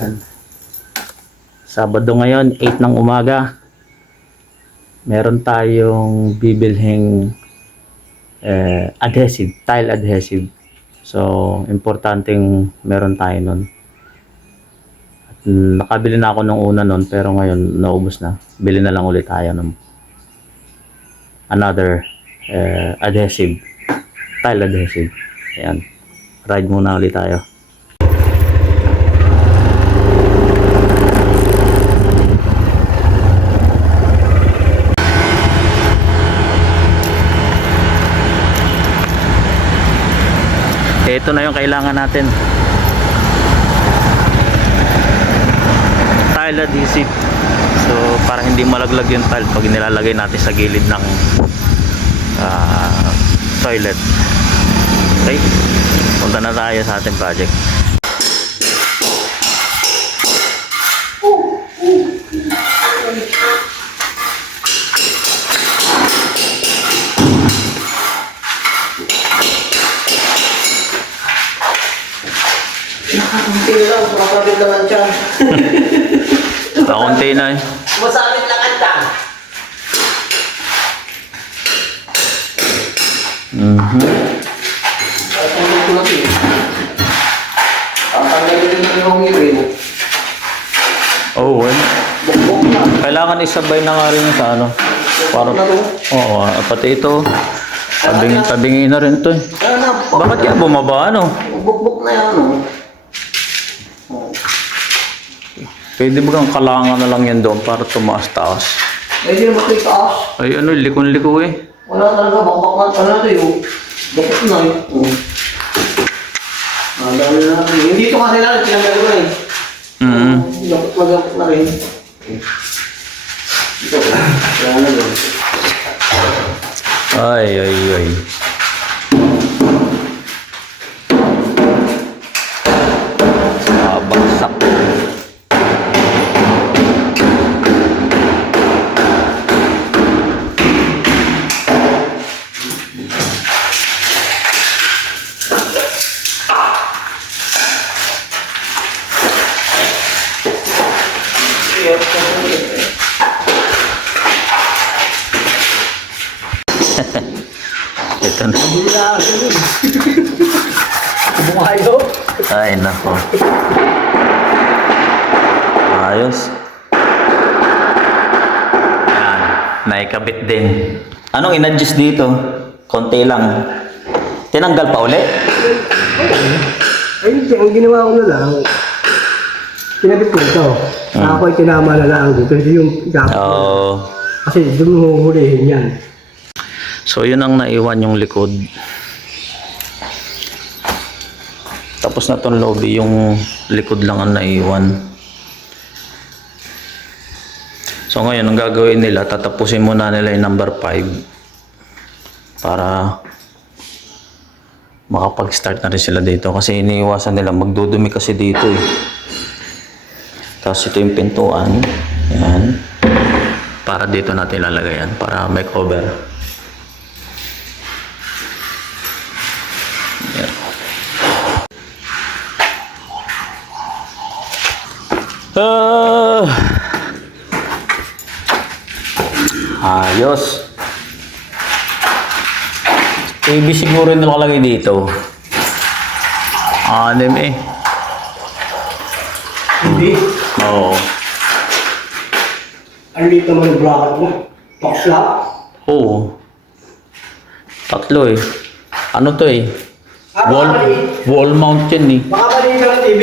Yan. Sabado ngayon, 8 ng umaga. Meron tayong bibilhing adhesive, tile adhesive. So, importanteng meron tayo nun. Nakabili na ako nung una nun, pero ngayon naubos na. Bili na lang ulit tayo ng another adhesive, tile adhesive. Ayan. Ride muna ulit tayo. Ito na yung kailangan natin. Tile adhesive. So para hindi malaglag yung tile pag nilalagay natin sa gilid ng toilet. Okay, punta na tayo sa ating project. Kunti lang, masabit naman siya. Kaunti na eh. Masabit lang ang tang. Oh, well. Kailangan isabay na nga rin sa ano. Para, oo, pati ito. Tabingin na rin ito eh. Bakit yan bumaba ano? Bukbuk na yan. Pwede ba kang kalangan na lang yan doon para tumaas-taas? Pwede na makitaas. Ay ano, likon-liko eh. Wala talaga, bakbak na talaga yun. Bakit na yun. Dami na natin. Hindi ito kasi lang, tinanggal ko na eh. Magapot na rin. Ito, kaya na yun. Ay. Bagsak. Ito na. Bumayo. Ay, nako. Ayos. Yan. Naikabit din. Anong in-adjust dito? Konti lang. Tinanggal pa uli? Ay, ang ginawa ko na lang, kinabit ko ito. Ako ay tinama na lang dito. Hindi yung dapat. Oo. Kasi doon huhulihin yan. So, yun ang naiwan yung likod. Tapos na tong lobby, yung likod lang ang naiwan. So, ngayon, ang gagawin nila, tatapusin muna nila yung number 5 para makapag-start na rin sila dito. Kasi iniiwasan nila, magdudumi kasi dito eh. Tapos ito yung pintuan. Ayan. Para dito natin lalagay yan, para may cover. Ayos. TV siguro yung nakalagay dito. 6 eh. Hindi. Oo. Ano dito naman yung bracket mo? Top slab? Oo. 3 eh. Ano to eh? Wall mount yan eh. Baka mali ka ng TV.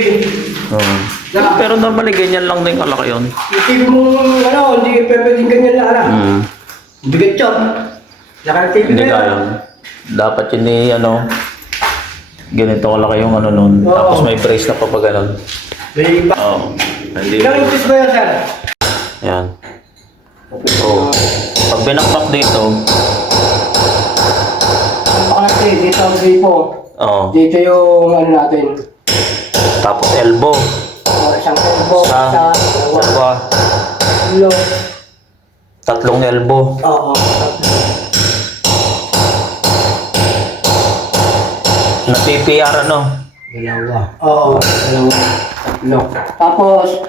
Oo. Pero normally ganyan lang din kalaki yun. Yung TV mo, hindi pwedeng ganyan lang. Bigat yun. Naka-TV Hindi na kaya. Dapat yun eh, ganito kalaki yung nun. Oo. Tapos may brace na pa ganun. May iba. Oo. Hindi. Ilang inches ba yan, sir? Yan. So, pag binakpak dito, Baka dito ang gripo. oo. Dito yung ano natin. Tapos elbow. Isang elbow, Sa, dalawa, ulo. 3 elbow. Oo. Na PPR ano? Dalawa. Oo, dalawa. No. Tapos,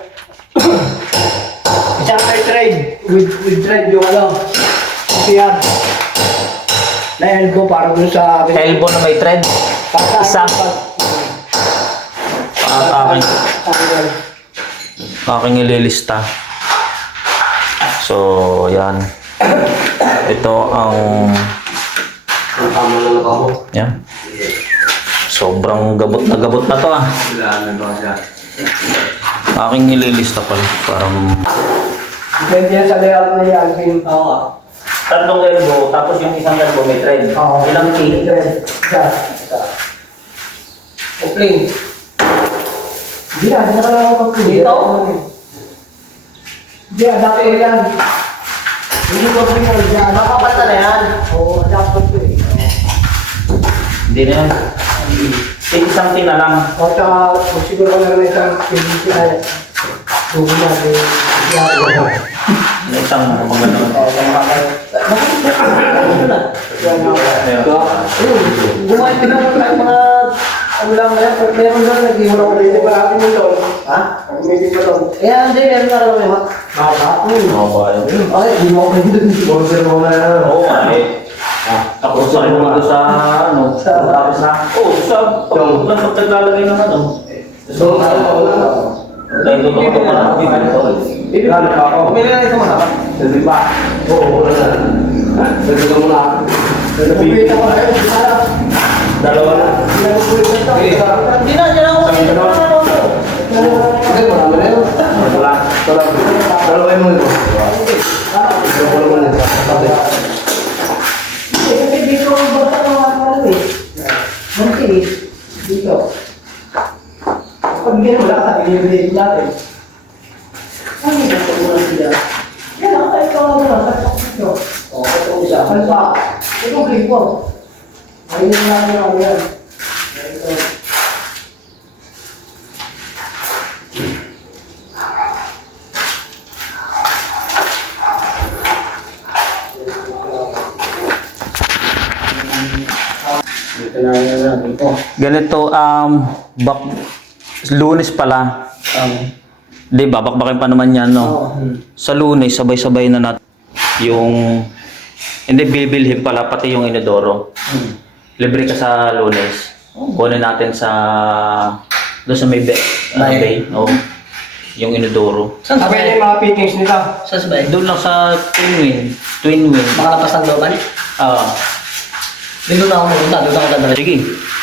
isang may trade. With trade yung ano. Kasi yan. Na elbow para dun sa... Elbow na may thread. Isa. Aking ililista. So, yan. Ito ang... Ang tama lang ako. Yan. Sobrang gabot na to ah. Aking ililista pala. Parang... Depende yan sa layout na yan. Oo. Tatlong elbow, tapos yung isang elbow may thread. Oo. Ilang key? Isa. Opening. Hindi na ka lang ako Dito? Hindi, adapter ko yan. Hindi ko rin yan. Nakapata na yan. Oo, adapter ko eh. Hindi na yan. Isang na lang. O, tsaka, siguro ko na rin isang PVC ay tubo na. Isang maganda. Gumawa ka naman tayo mga ano lang na yan. Meron doon, nag-iwan ako Hindi dito. pa natin yung doon. Ha? Hindi pa doon. Eh, hindi, meron na rin ako. Baba. Oo ba yun? Okay, hindi mo ako pwede doon. Sponsor mo na yan. Oo nga eh. Tapos sa mo dito sa ano, tapos na. Oo, sa pag naglalagay ng ano. So, Dahil doon ako pa na Lalo pa ako. Pumili na ito mga. Hindi ba? Oo, wala na. Pwede ka muna. Pumili ka pa. Dalawa na. Hindi na, dyan ako. Okay, marami na yun. Wala. Dalawa mo ito. Dalawa mo ito. Dito ang bata ng ano eh. Mangkinis. Dito. Pag hindi mo lang, binibili natin. Ano yung gusto mo lang sila? Yan, ang tayo ka muna. Ito. Oo, ito isa. Ano pa? Ito, gripo. Ayun na natin ako yan. Ito. Dito na yan dito. Ganito, Lunes pala. Di ba, bakbakin pa naman yan, no? Sa Lunes, sabay-sabay na natin yung... Hindi, bibilhin pala, pati yung inodoro. Libre ka sa Lunes. Kunin natin sa... Doon sa may bay. Oh, yung inodoro. Saan Sabi niya yung mga fittings nito. Saan sabay? Doon lang sa Twin Wing. Makalapas ng looban? Ah, Dito na ako pumunta, doon ako dadala. sige,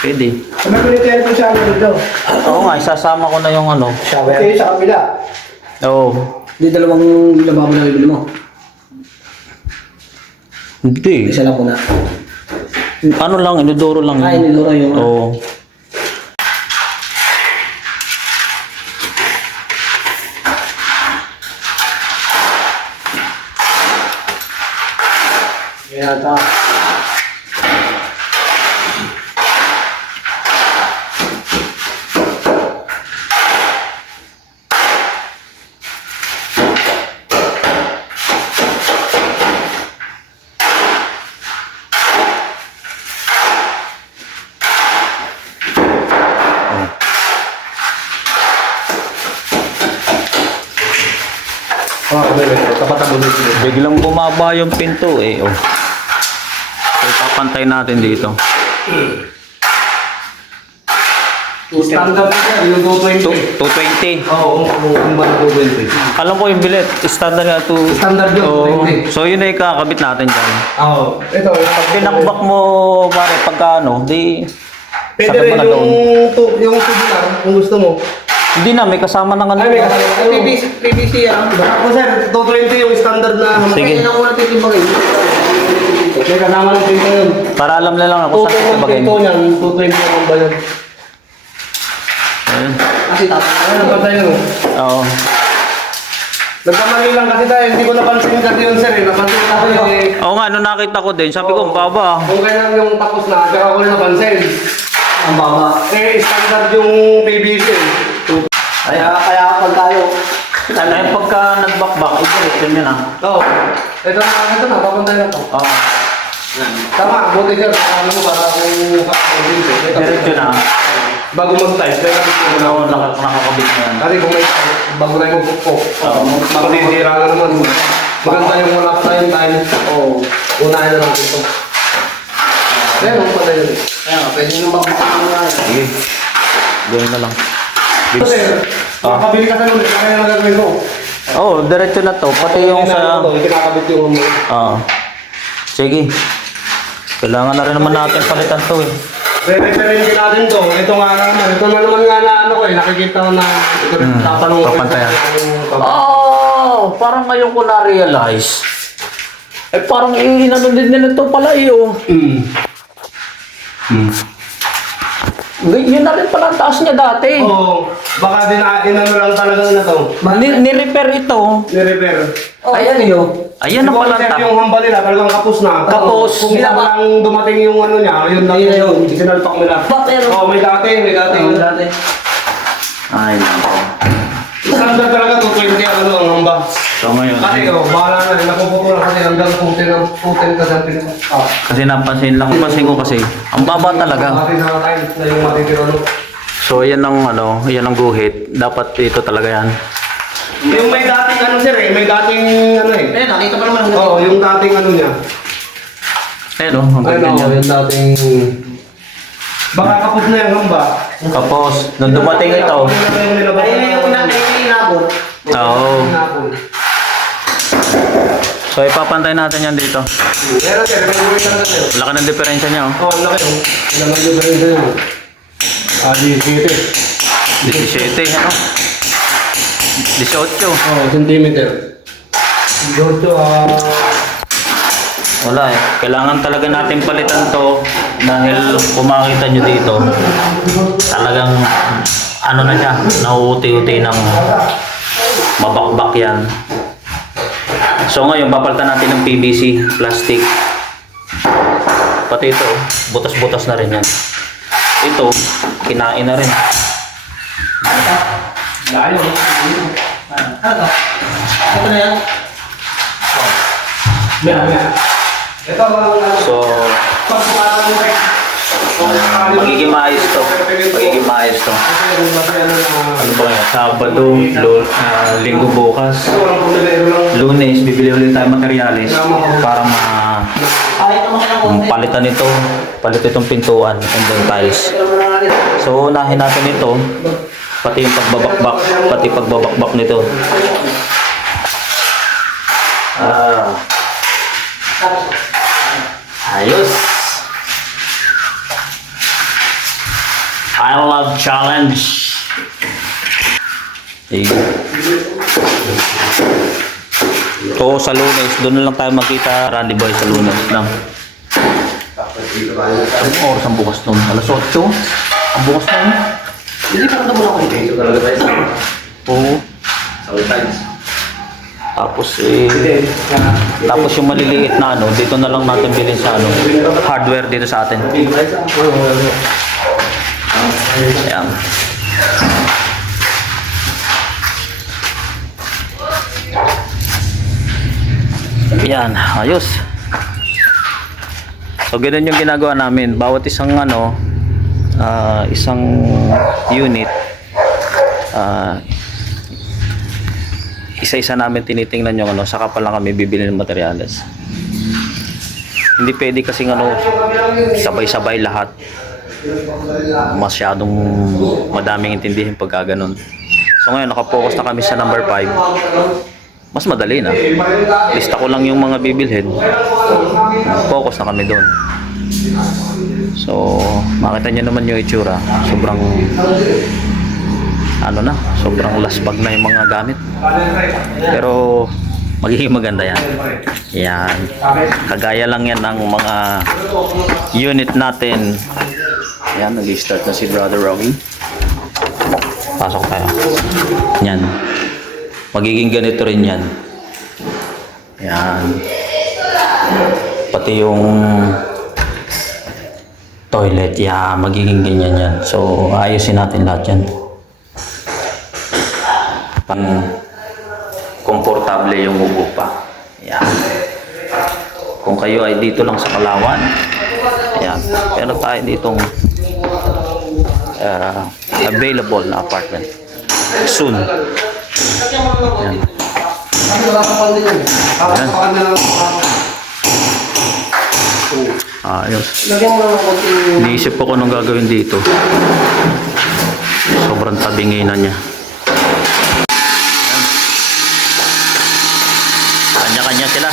pwede. Sabi ko nito yan kung siya dito. Oo nga, isasama ko na yung ano. Ito yung sa kabila. Oo. Di dalawang lababo na bibili mo. Hindi. Isa lang muna. Ano lang, inodoro lang. Ay, niluro yung... Oo. Yan ata. Biglang bumaba yung pinto eh. Oh. So, papantay natin dito. Standard na yan, yung 220. 220. Oo, kung ba 220. Alam ko yung bilet, standard nga to. Standard yun, Oo. 220. So yun na ikakabit natin dyan. Oo. Ito, Pag tinakbak mo, pare, pagka ano, di... pwede sakit mo rin na doon. yung tubular, kung gusto mo. Hindi na, may kasama ng ano. Ay, may kasama. PVC yan. Ako sir, 220 yung standard na. Sige. Kaya lang muna titimbagay. May kasama ng pinto yun. Para alam na lang ako saan 220 yung titibagin. pinto niyan, 220 yung ba yun. Ayun. Kasi tapos Ayun, napantay yun. Oo. Nagkamali lang kasi tayo, hindi ko napansin kasi yun sir eh. Napansin ako yun eh. Oo nga, nung nakita ko din, sabi ko, ang baba. Kung kaya yung tapos na, kaya ako na napansin. ang baba. Eh, standard yung PVC eh. Kaya pag tayo, Ay, pagka nagbakbak, i-direction nyo na. Oo. Ito na, papuntay na to. Oo. Tama, buti sir. Ano mo para kung Diretso na. bago mag-tiles, may kapit mo na. Oo, nakakabit na yan. Kasi kung may tiles, bago tayo magpupok, Oo. makatitira na naman. Maganda yung wala pa tayong tiles. Oo. Unahin na lang ito. Kaya nung pala yun. Kaya nga, pwede nung bakbakan mo na. Sige. Gawin na lang. Kasi, makakabili ka sa lulit, kaya na gagawin mo. Oo, diretso na to. Pati yung sa... Kinakabit yung Oo. Sige. Kailangan na rin naman natin palitan to eh. re-reference natin to. Ito nga naman. Ito na naman nga na ano ko eh. Nakikita ko na ito tatanong ko. Papantayan. Oh, parang ngayon ko na-realize. Eh parang inano din nila to pala eh oh. Yun na rin pala ang taas niya dati. Oo. Baka din inano lang talaga na to. Ni-repair ito. Ni-repair. Ayan yun. Ayan na pala ang taas. Yung hamba nila talagang kapos na. Kapos. Kung saan lang dumating yung ano niya, yun lang yun. Sinalpak nila. Oo, may dati. Ay, nako. Standard talaga to 20 ano ang hamba. So ngayon, Kasi bahala na rin. Napuputulan kasi hanggang putin ka sa pinag. kasi napansin ko kasi, ang baba talaga. Kasi sa times na yung matitira no. So yan ang guhit. Dapat ito talaga yan. Yung may dating ano sir eh, may dating ano eh. Eh, nakita pa naman. Oo, yung dating ano niya. Pero, hanggang Ano, ganyan. yung dating... Baka kapos na yung hamba. Tapos, nung dumating ito, Ayun yung inabot. oo. Inabot. So ipapantay natin yan dito. Pero sir, may gawin talaga sir. Laki ng diferensya niya oh. Oo, ang laki oh. Ilang yung gawin sa'yo. Di 17, ano? 18. centimeter. Dito, Wala eh. Kailangan talaga natin palitan to dahil kung makita nyo dito, talagang ano na siya, nauuti-uti ng mabakbak yan. So ngayon, papalitan natin ng PVC, plastic. Pati ito, butas-butas na rin yan. Ito, kinain na rin. layo. Ito na yan. Ito, So, magiging maayos to. Magiging maayos to. Ano ba yan? Sabado, linggo bukas. Lunes, bibili ulit tayo materyales para palitan ito. Palitan itong pintuan and then tiles. So, unahin natin ito. Pati yung pagbabakbak. Pati pagbabakbak nito. Ayos. I love challenge. Oo, sa Lunes. Doon na lang tayo magkita, Randy Boy, sa Lunes lang. Anong oras ang bukas nun? Alas 8? Ang bukas nun? Hindi pa rin ako dito. Oo. Tapos tapos yung maliliit na ano, dito na lang natin bilhin sa ano, hardware dito sa atin. Ayan. Yan, ayos. So ganun yung ginagawa namin. Bawat isang ano, isang unit, isa-isa namin tinitingnan yung ano, saka pa lang kami bibili ng materyales. Hindi pwede kasing ano, sabay-sabay lahat. Masyadong madaming intindihin pagka ganun. So ngayon, nakapokus na kami sa number 5. Mas madali na. Lista ko lang yung mga bibilhin. Focus na kami doon. So, makita nyo naman yung itsura. Sobrang ano na, sobrang lasbag na yung mga gamit. Pero magiging maganda yan. Yan. Kagaya lang yan ng mga unit natin. Yan, nag-start na si Brother Rocky. Pasok tayo. Yan. Magiging ganito rin yan. Yan. Pati yung toilet, yan. Magiging ganyan yan. So, ayusin natin lahat yan. Pang komportable yung upa. Yan. Kung kayo ay dito lang sa Palawan, ayan. Pero tayo ditong available na apartment. Soon. Yan. Kasi wala pa pala din yan. Ayan. Pakan na lang. Ayos. Lagyan mo ng konting... Iniisip ko kung anong gagawin dito. Sobrang tabinginan niya. Ayan. Kanya-kanya sila.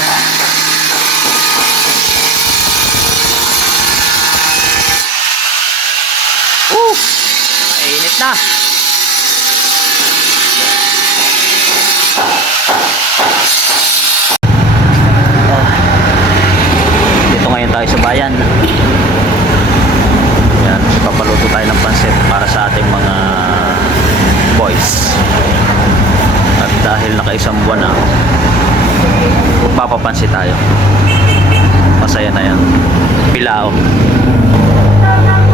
Mainit na. Dito ngayon tayo sa bayan. Yan, papaluto tayo ng pansit para sa ating mga boys. At dahil nakaisang buwan na, magpapapansit tayo. Masaya na yan. Bilao.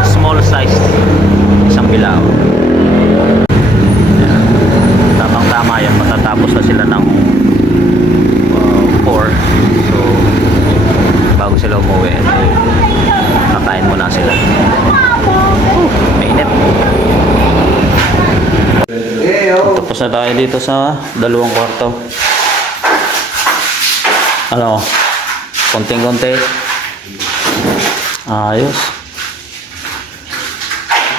Small size. Isang bilao. Yan. Tamang-tama yan. Matatapos na sila ng 4. So, bago sila umuwi, nakain muna sila. Mainit. Tapos na tayo dito sa 2 kwarto. Ano? Konting-konti. Ayos.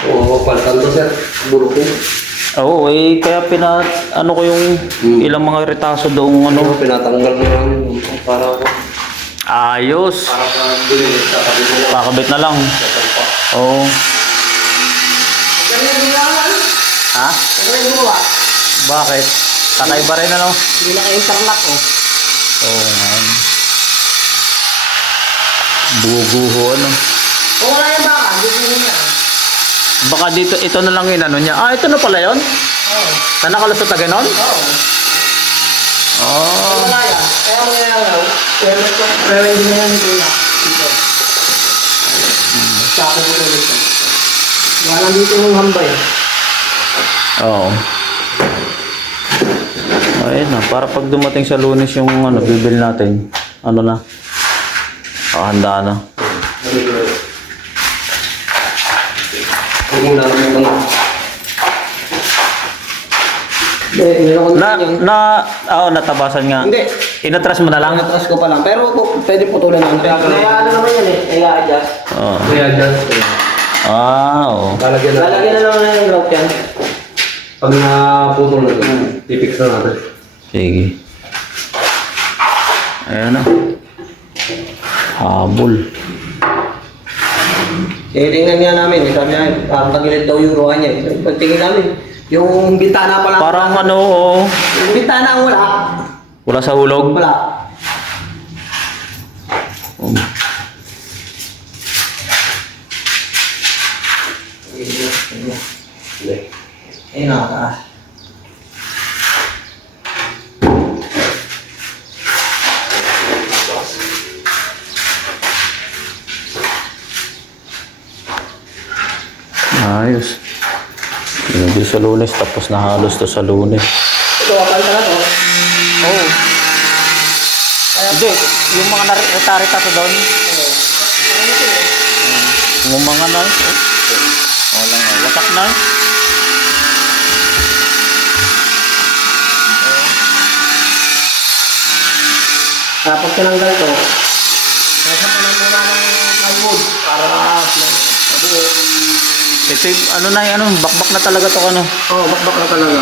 Oo, palitan to sir. Burukin. Oo, kaya ano ko yung ilang mga retaso doong Ano, ano. pinatanggal mo lang para Ayos. bili sa kabit mo lang. Kakabit na lang. Oo. Ha? Bakit? Kakaiba rin ano? Hindi na ka-interlock oh. Oo nga. Buguho ano. Kung wala yung baka, hindi mo na. Baka dito, ito na lang yung ano niya. Ah, ito na pala yun? Oo. Na nakalusot na ganon? Oo. Oh. Wala yan. Kaya mo nilalaw. Pero hindi na yan nila. Dito. Sako mo ulit. Wala dito yung hambay. Oo. Ayun na, para pag dumating sa Lunes yung ano, bibil natin. Ano na? Handa na. Huwag mo na lang. Natabasan nga. Hindi. Inatras mo na lang? Natras ko pa lang. Pero pwede putulan naman. Kaya ano naman yan eh. Kaya adjust. Oo. Kaya dyan. Oo. Lalagyan na. Lalagyan na naman yung rope yan. Pag naputol na ito, ipix na natin. Sige. Ayan na. Habol. Tingnan nga namin. Sabi namin, parang tagilid daw yung ruhan niya. Pagtingin namin, yung bintana pala. Parang ano, oh, Yung bintana ang wala. wala sa hulog. Wala. Um, Ayun na. Ayos. Hindi sa Lunes, tapos na halos to sa Lunes. Ito, akal ka na to. Oo. Hindi, yung mga narita-rita to doon. Yung mga na, wala nga, wasak na. Tapos tinanggal to. Nasa pa lang muna ng plywood para mabuo. Ito yung, ano na yung, ano, bakbak na talaga to, ano. Oo, bakbak na talaga.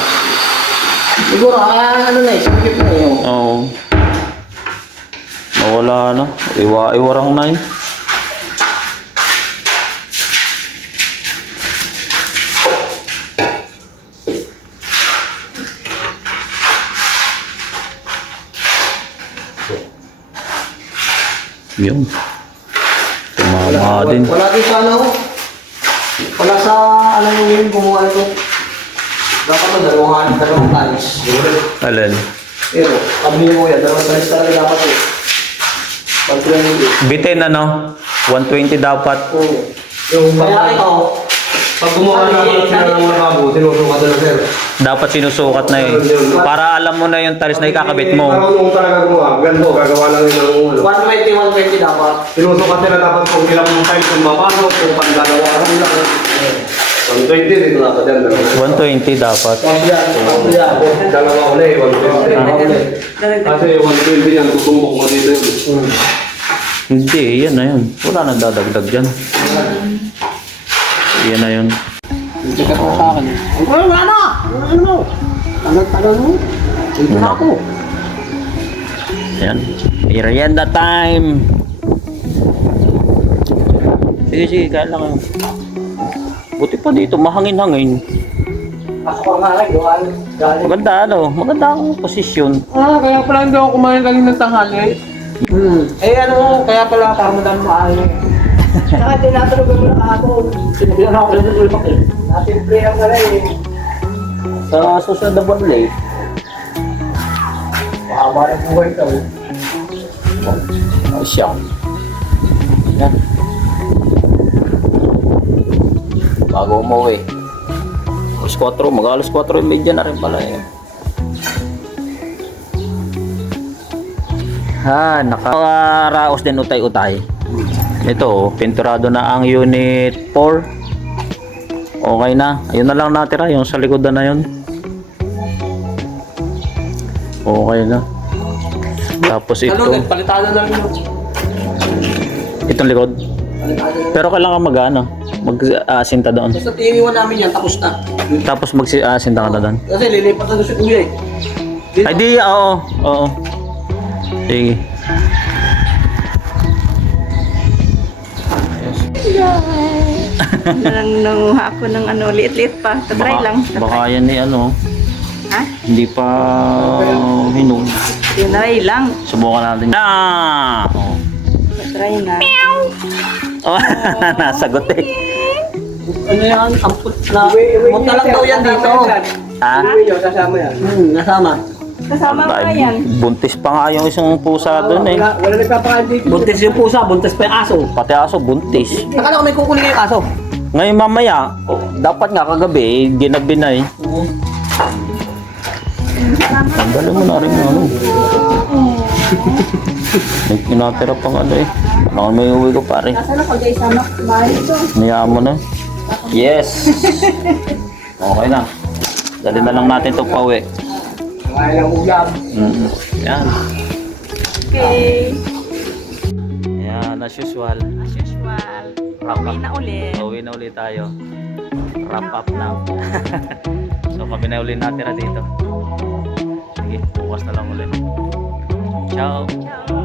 Siguro, kaya ano na eh, sumikip na yun. Oo. Nawala na. Iwarang na yun. Yun. Tumama din. Wala din sa ano. Wala sa ano yung gumawa nito. Dapat na dalawang tiles. Alin? Pero, kami mo yan, dalawang tiles talaga dapat eh. Pag Bitin ano? 120 dapat. Oo. Yung Kaya ikaw, pag gumawa natin sila ng malabo, sinusukat na sir. Dapat sinusukat na eh. Para alam mo na yung talis na ikakabit mo. Marunong talaga gumawa. Ganito, gagawa lang yun ng ano. 120 dapat. Sinusukat nila dapat kung ilang times yung mapasok, kung pandalawa lang lang. 120 dito dapat yan. 120 dapat. Dalawa ulit, 120. Kasi 120 yan, tutumbok mo dito yun. Hindi, yan na yun. Wala nang dadagdag dyan. Yan na yun. Sikat mo sa akin. Wala na! Ano mo? Tagal-tagal mo. Ito na ako. Ayan. Merienda time! Sige, sige, kain lang kayo. Buti pa dito, mahangin-hangin. Pasok ko nga lang, galing. Maganda maganda ang posisyon. Kaya pala hindi ako kumain kanina ng tanghali. Kaya pala parang madami maaari. Saka tinatulog mo na ako. Sinabihan ako lang ng ulpak eh. Natin-play lang na eh. Sa susunod na buwan late. Mahaba ng buhay ito. Siya. Yan. Bago umuwi. Alas 4, mag-alas 4:30 na rin pala eh. Nakaraos din utay-utay. Ito, pinturado na ang unit 4. Okay na. Ayun na lang natira, yung sa likod na yun. Okay na. Tapos ito, Palitada na rin yun. itong likod. Pero kailangan mag-asinta doon. Sa tiniwan namin yan, tapos na. Tapos mag-asinta ka na doon. Kasi lilipat na doon sa kuya eh. Ay di, oo. Oo. Sige. Nanguha ako ng liit-liit pa. Try lang. Baka yan ni ano, Ha? hindi pa hinog. Try lang. Subukan natin. Oh. Try na. Oh, nasagot eh. Ano yan? Amput na. Punta lang daw yan dito. Ha? Kasama yan. Kasama. Kasama ko Ay, yan. buntis pa nga yung isang pusa doon eh. Wala nagpapakain dito. Buntis yung pusa, buntis pa yung aso. Pati aso, buntis. Akala ko may kukunin yung aso. Ngayon mamaya, dapat nga kagabi, ginabi na eh. Tanggalin mo na rin yung ano. May kinatira pang ano eh. Ano may uwi ko pare. Nasaan ako guys? Sama. Bahay ito. Niyaan mo na. Yes! Okay na. Dali na lang natin ito pauwi. Kaya lang ulam. Yan. Okay. Yan, as usual. As usual. Pauwi na ulit. Pauwi na ulit tayo. Wrap up now. So kami na ulit natira dito. Sige, bukas na lang ulit. Ciao! Ciao.